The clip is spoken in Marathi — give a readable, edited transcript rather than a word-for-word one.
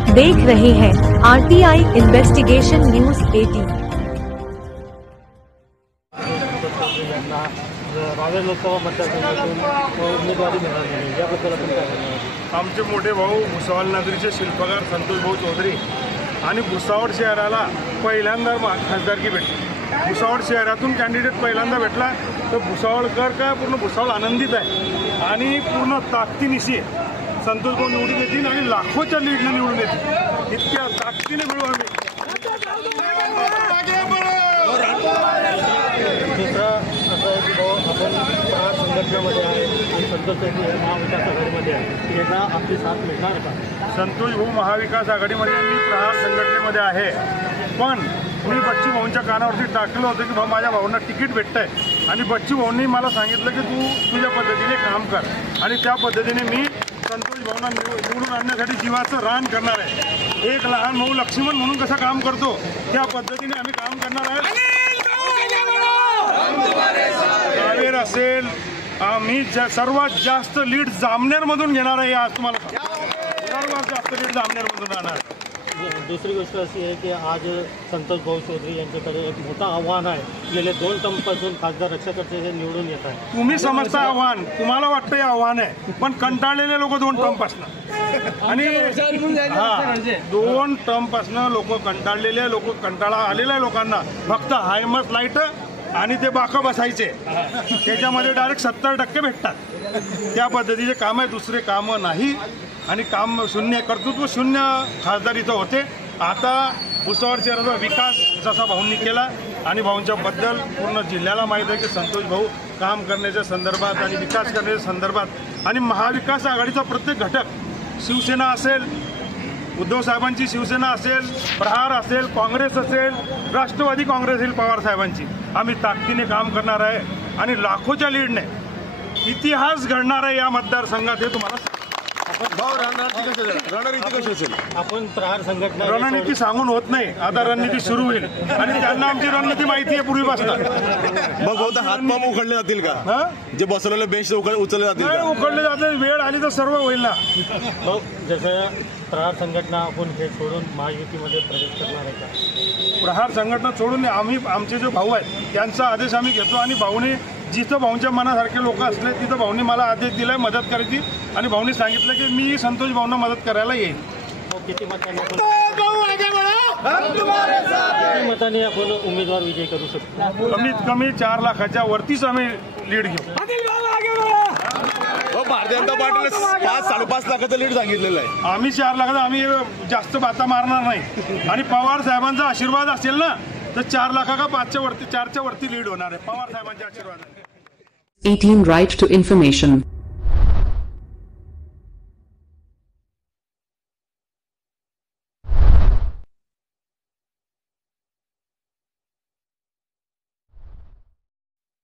आप देख रहे हैं RTI investigation news 18। Raver Lok Sabha मतदारसंघातून उमेदवारी मिळाली नाही, याबद्दल आपण काय म्हणणार? आमचे मोठे भाऊ भुसावळ नगरीचे शिल्पकार संतोष भाऊ चौधरी आणि भुसावळ शहराला पहिल्यांदा खासदारकी भेटली। भुसावळ शहरातून कॅन्डिडेट पहिल्यांदा भेटला तर भुसावळकर काय पूर्ण भुसावळ आनंदित आहे आणि पूर्ण ताकदीनिशी संतोष भाऊ निवडून येतील आणि लाखोच्या लीडने निवडून येतील। इतक्या ताकदीने मिळू आम्ही। दुसरा असं आहे की भाऊ आपण प्रहार संघटनेमध्ये आहे आणि संतोष भाऊ महाविकास आघाडीमध्ये आहे, यांना आपली साथ मिळणार का? संतोष भाऊ महाविकास आघाडीमध्ये मी प्रहार संघटनेमध्ये आहे, पण मी बच्चू भाऊंच्या कानावरती टाकलं होतं की भाऊ माझ्या भाऊंना तिकीट भेटतंय आणि बच्चू भाऊंनी मला सांगितलं की तू तुझ्या पद्धतीने काम कर आणि त्या पद्धतीने मी संतोष भाऊंना निवडून आणण्यासाठी जीवाचं रान करणार आहे। एक लहान भाऊ लक्ष्मण म्हणून कसं काम करतो त्या पद्धतीने आम्ही काम करणार आहे। रावेर असेल, आम्ही सर्वात जास्त लीड जामनेरमधून घेणार आहे। आज तुम्हाला सर्वात जास्त लीड जामनेरमधून राहणार। दुसरी गोष्ट अशी आहे की आज संतोष भाऊ चौधरी यांच्याकडे एक मोठं आव्हान आहे। गेले 2 टर्मपासून खासदार रक्षाकर्ते हे निवडून येत आहे। तुम्ही समजता आव्हान, तुम्हाला वाटतं हे आव्हान आहे, पण कंटाळलेले लोक 2 टर्मपासून आणि 2 टर्मपासून लोक कंटाळलेले कंटाळा आलेल्या लोकांना फक्त हायमस लाईट आणि ते बाका बसायचे त्याच्यामध्ये डायरेक्ट 70% भेटतात। त्या पद्धतीचे काम आहे, दुसरे कामं नाही आणि काम शून्य, कर्तृत्व शून्य खासदार इथं होते। आता भुसावळ शहराचा विकास जसा भाऊंनी केला आणि भाऊंच्याबद्दल पूर्ण जिल्ह्याला माहीत आहे की संतोष भाऊ काम करण्याच्या संदर्भात आणि विकास करण्याच्या संदर्भात आणि महाविकास आघाडीचा प्रत्येक घटक, शिवसेना असेल, उद्धव साहेबांची शिवसेना असेल, प्रहार असेल, काँग्रेस असेल, राष्ट्रवादी काँग्रेस असेल पवार साहेबांची, आम्ही ताकदीने काम करणार आहे आणि लाखोच्या लीडने इतिहास घडणार आहे या मतदारसंघात। हे तुम्हाला रणनीती कशी असेल? आपण प्रहार संघटना रणनीती सांगून होत नाही, आता रणनीती सुरू होईल आणि त्यांना आमची रणनीती माहिती आहे पूर्वीपासून। मग बहुधा हातपाम उघडले जातील का? जे बसवलेले बेंच उचलले जातील का? उघडले जाते, वेळ आली तर सर्व होईल ना। मग जसं प्रहार संघटना आपण हे सोडून महायुतीमध्ये प्रवेश करणार आहे का? प्रहार संघटना सोडून आम्ही आमचे जे भाऊ आहेत त्यांचा आदेश आम्ही घेतो आणि भाऊने जिथं भाऊंच्या मनासारखे लोक असले तिथं भाऊंनी मला आदेश दिलाय मदत करायची आणि भाऊंनी सांगितलं की मी संतोष भाऊंना मदत करायला येईल। किती मतांनी आपण उमेदवार विजय करू शकतो? कमीत कमी 4 लाखाच्या वरतीच आम्ही लीड घेऊ। भारतीय जनता पार्टीने 5-5.5 लाखाचं लीड सांगितलेलं आहे। आम्ही 4 लाखाचा, आम्ही जास्त बाता मारणार नाही आणि पवार साहेबांचा आशीर्वाद असेल ना तर 4 लाखा का 5च्या वरती 4च्या वरती लीड होणार आहे पवार साहेबांच्या आशीर्वादाने। 18 Right to Information